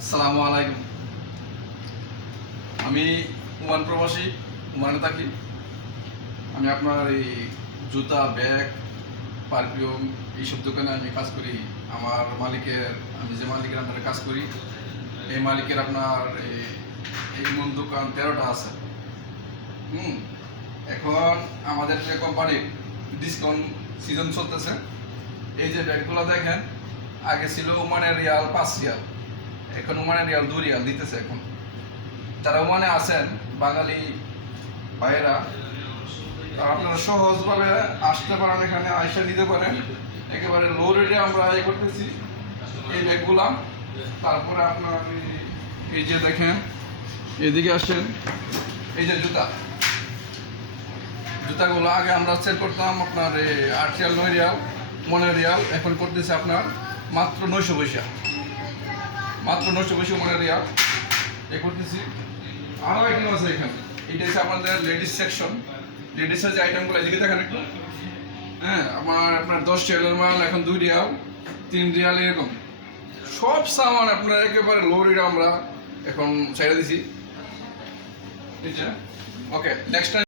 আসসালামু আলাইকুম। আমি ওমান প্রবাসী, ওমানে থাকি। আমি আপনার এই জুতা, ব্যাগ, পারফিউম এইসব দোকানে আমি কাজ করি। আমি যে মালিকের আন্ডারে কাজ করি, এই মালিকের আপনার এমন দোকান 13টা আছে। হুম এখন আমাদের যে কোম্পানির ডিসকাউন্ট সিজন চলতেছে। এই যে ব্যাগগুলো দেখেন, আগে ছিল ওমানের রিয়াল 5 রিয়াল, এখন ওমানের রিয়াল 2 রিয়াল দিতেছে। এখন যারা ওমানে আছেন বাঙালি ভাইয়েরা, তারা আপনারা সহজভাবে আসতে পারেন, এখানে আইসা নিতে পারেন। একেবারে লো রেটে আমরা করতেছি এই ব্যাগগুলা। তারপরে আপনার এই যে দেখেন, এদিকে আসেন, এই যে জুতাগুলো আগে আমরা সেল করতাম আপনার 8 রিয়াল 9 রিয়াল 9 রিয়াল, এখন করতেছে আপনার মাত্র 900 পয়সা, মাত্র 900 পয়সা 9 রিয়াল করতেছি। আরও আইটেম আছে এখানে। এটা হচ্ছে আমাদের লেডিস সেকশন। লেডিসের যে আইটেমগুলো এদিকে দেখেন একটু। হ্যাঁ, আপনার 10 রিয়ালের মাল এখন 2 রিয়াল 3 রিয়াল এরকম সব সামান আপনার একেবারে লো রেটে আমরা এখন ছেড়ে দিছি। ঠিক আছে, ওকে, নেক্সট টাইম।